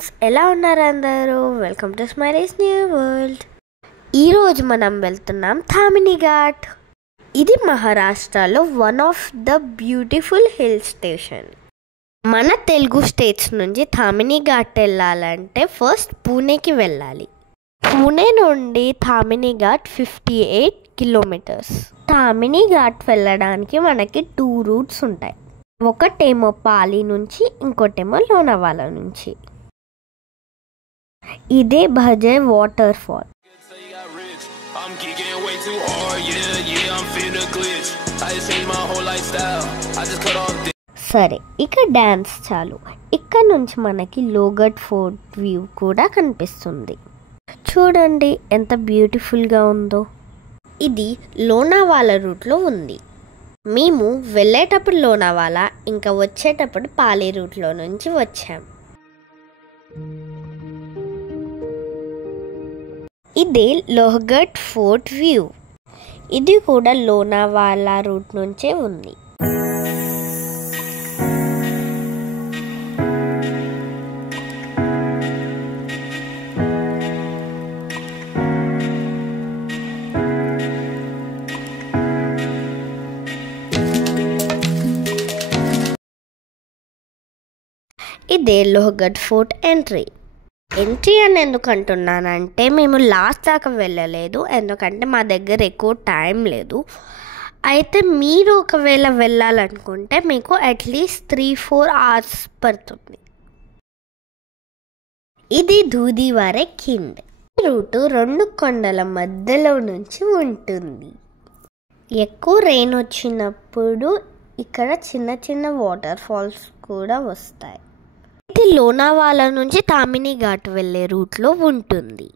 Friends, ఎలా ఉన్నారు అందరూ? Welcome to smileys new world. ఈరోజు మనం వెళ్తున్నాం థామిని ఘాట్. ఇది మహారాష్ట్రలో one of the beautiful hill station. మన తెలుగు స్టేట్స్ నుంచి థామిని ఘాట్ వెళ్ళాలంటే ఫస్ట్ పూణేకి వెళ్ళాలి. పూణే నుండి థామిని ఘాట్ 58 కిలోమీటర్స్. థామిని ఘాట్ వెళ్ళడానికి మనకి 2 రూట్స్ ఉంటాయి. ఒకటేమో పాలి నుంచి, ఇంకోటేమో లోనావాలా నుంచి. ఇదే భజే వాటర్ ఫాల్. సరే, ఇక డ్యాన్స్ చాలు. ఇక్కడ నుంచి మనకి లోగఢ్ ఫోర్ట్ వ్యూ కూడా కనిపిస్తుంది. చూడండి ఎంత బ్యూటిఫుల్గా ఉందో. ఇది లోనావాలా రూట్లో ఉంది. మేము వెళ్ళేటప్పుడు లోనావాలా, ఇంకా వచ్చేటప్పుడు పాలి రూట్లో నుంచి వచ్చాం. ఇదే లోగఢ్ ఫోర్ట్ వ్యూ. ఇది కూడా లోనావాలా రూట్ నుంచే ఉంది. ఇదే లోగఢ్ ఫోర్ట్ ఎంట్రీ అని ఎందుకు అంటున్నానంటే, మేము లాస్ట్ దాకా వెళ్ళలేదు, ఎందుకంటే మా దగ్గర ఎక్కువ టైం లేదు. అయితే మీరు ఒకవేళ వెళ్ళాలనుకుంటే మీకు అట్లీస్ట్ 3-4 hours పడుతుంది. ఇది దూదివారే కిండ్. ఈ రూటు 2 కొండల మధ్యలో నుంచి ఉంటుంది. ఎక్కువ రెయిన్ వచ్చినప్పుడు ఇక్కడ చిన్న చిన్న వాటర్ ఫాల్స్ కూడా వస్తాయి. ఇది లోనావాలా నుంచి థామిని ఘాట్ వెళ్ళే రూట్లో ఉంటుంది.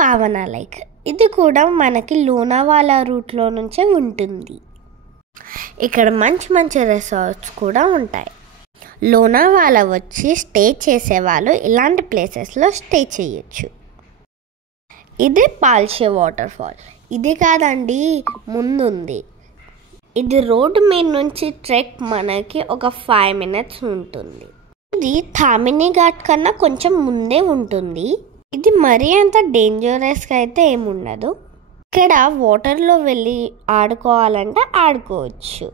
పావన లేక్. ఇది కూడా మనకి లోనావాలా రూట్లో నుంచే ఉంటుంది. ఇక్కడ మంచి మంచి రిసార్ట్స్ కూడా ఉంటాయి. లోనావాలా వచ్చి స్టే చేసేవాళ్ళు ఇలాంటి ప్లేసెస్లో స్టే చేయొచ్చు. ఇదే పాల్షే వాటర్ ఫాల్. ఇది కాదండి, ముందుంది. ఇది రోడ్డు మీద నుంచి ట్రెక్ మనకి ఒక 5 minutes ఉంటుంది. ఇది థామిని ఘాట్ కన్నా కొంచెం ముందే ఉంటుంది. ఇది మరీ అంత డేంజరస్గా అయితే ఏముండదు. ఇక్కడ వాటర్లో వెళ్ళి ఆడుకోవాలంటే ఆడుకోవచ్చు.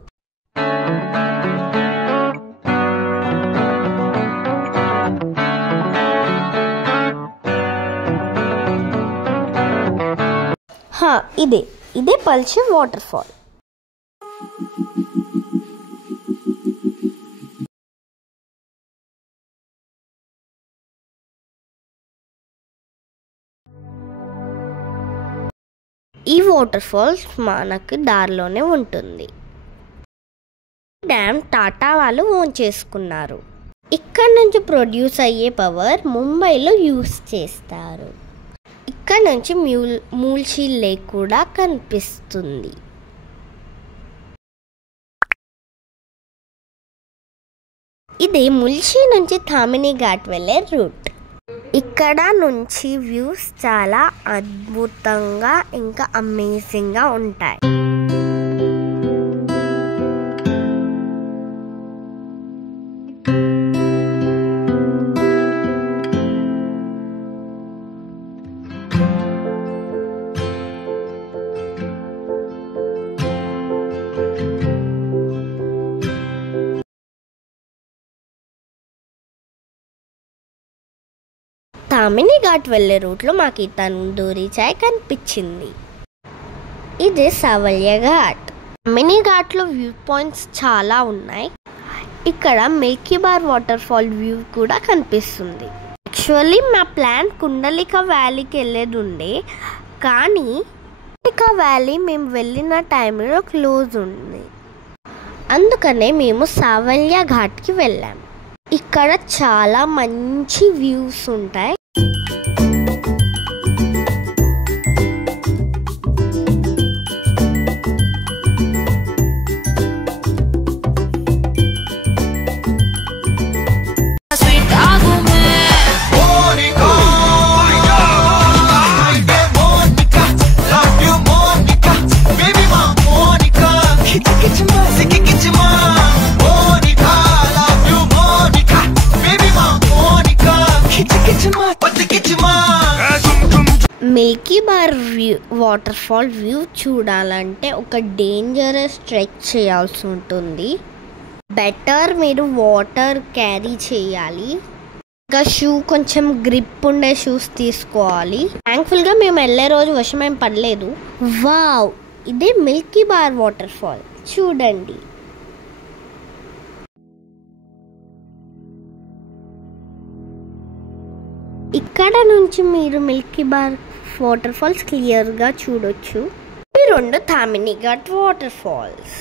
ఇదే పల్షే వాటర్ ఫాల్. ఈ వాటర్ ఫాల్స్ మనకు దారిలోనే ఉంటుంది. డ్యామ్ టాటా వాళ్ళు ఓన్ చేసుకున్నారు. ఇక్కడ నుంచి ప్రొడ్యూస్ అయ్యే పవర్ ముంబైలో యూస్ చేస్తారు. ఇక్కడ నుంచి మూల్షీ లేక్ కూడా కనిపిస్తుంది. ఇది ముల్షీ నుంచి థామిని ఘాట్ వెళ్ళే రూట్. ఇక్కడ నుంచి వ్యూస్ చాలా అద్భుతంగా ఇంకా అమేజింగ్గా ఉంటాయి. థామిని ఘాట్ వెళ్ళే రూట్లో మాకు ఈ తందూరి చాయ్ కనిపించింది. ఇది సవల్య ఘాట్. థామిని ఘాట్లో వ్యూ పాయింట్స్ చాలా ఉన్నాయి. ఇక్కడ Milky bar water fall view కూడా కనిపిస్తుంది. యాక్చువల్లీ మా ప్లాన్ కుండలిక వ్యాలీకి వెళ్ళేది ఉండే, కానీ కుండలిక వ్యాలీ మేము వెళ్ళిన టైంలో క్లోజ్ ఉంది. అందుకనే మేము సావల్య ఘాట్కి వెళ్ళాం. ఇక్కడ చాలా మంచి వ్యూస్ ఉంటాయి. Milky bar water fall view చూడాలంటే ఒక డేంజరస్ ట్రెక్ చేయాల్సి ఉంటుంది. బెటర్ మీరు వాటర్ క్యారీ చేయాలి. ఇంకా షూ కొంచెం గ్రిప్ ఉండే షూస్ తీసుకోవాలి. థ్యాంక్ఫుల్గా మేము వెళ్ళే రోజు వర్షం ఏం పడలేదు. వావ్, ఇదే మిల్కీ బార్ వాటర్ ఫాల్ చూడండి. ఇక్కడ నుంచి మీరు మిల్కీ బార్ వాటర్ ఫాల్స్ క్లియర్గా చూడొచ్చు. ఈ రెండు థామిని ఘాట్ వాటర్ ఫాల్స్.